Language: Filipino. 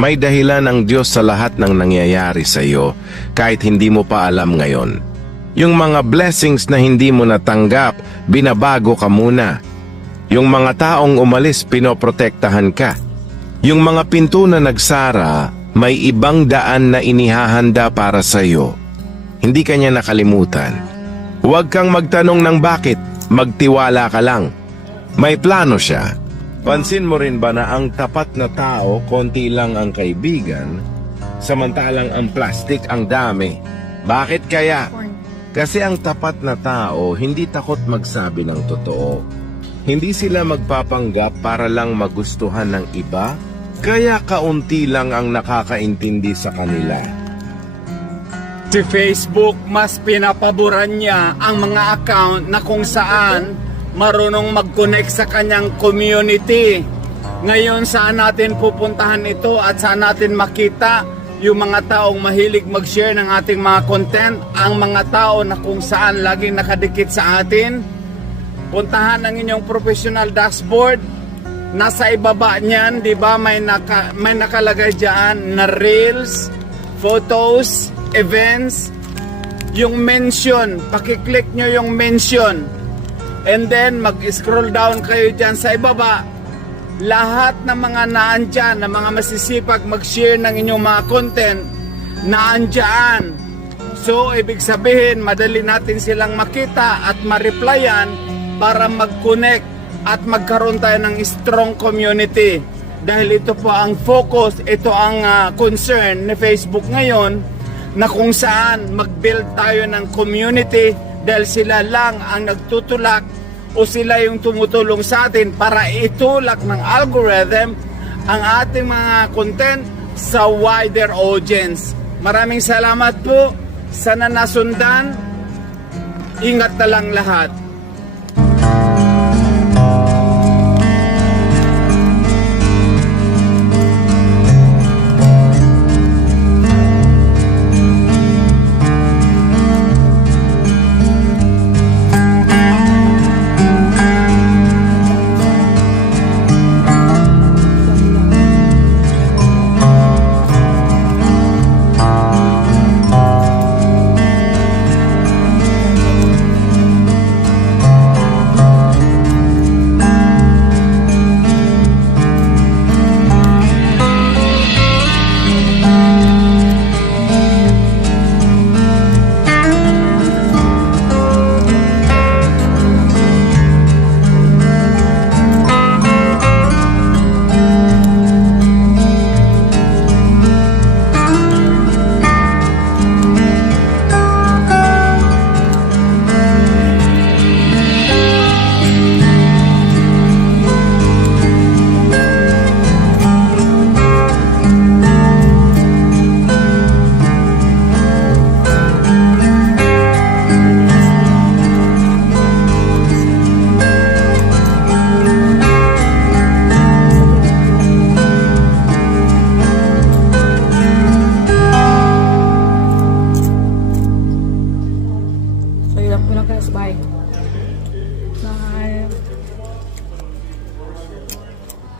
May dahilan ang Diyos sa lahat ng nangyayari sa iyo kahit hindi mo pa alam ngayon. Yung mga blessings na hindi mo natanggap, binabago ka muna. Yung mga taong umalis, pinoprotektahan ka. Yung mga pinto na nagsara, may ibang daan na inihahanda para sa iyo. Hindi ka niya nakalimutan. Huwag kang magtanong ng bakit, magtiwala ka lang. May plano siya. Pansin mo rin ba na ang tapat na tao, konti lang ang kaibigan, samantalang ang plastic ang dami? Bakit kaya? Kasi ang tapat na tao hindi takot magsabi ng totoo. Hindi sila magpapanggap para lang magustuhan ng iba, kaya kaunti lang ang nakakaintindi sa kanila. Si Facebook, mas pinapaboran niya ang mga account na kung saan marunong mag-connect sa kanyang community. Ngayon, saan natin pupuntahan ito at saan natin makita yung mga taong mahilig mag-share ng ating mga content, ang mga tao na kung saan laging nakadikit sa atin. Puntahan ang inyong professional dashboard. Nasa ibaba niyan, di ba, may nakalagay diyan na reels, photos, events, yung mention, pakiclick nyo yung mention. And then, mag-scroll down kayo dyan sa ibaba. Lahat ng mga naandyan, na mga masisipag mag-share ng inyong mga content, naandyan. So, ibig sabihin, madali natin silang makita at ma-replyan para mag-connect at magkaroon tayo ng strong community. Dahil ito po ang focus, ito ang concern ni Facebook ngayon, na kung saan mag-build tayo ng community dahil sila lang ang nagtutulak o sila yung tumutulong sa atin para itulak ng algorithm ang ating mga content sa wider audience. Maraming salamat po. Sana nasundan. Ingat na lang lahat.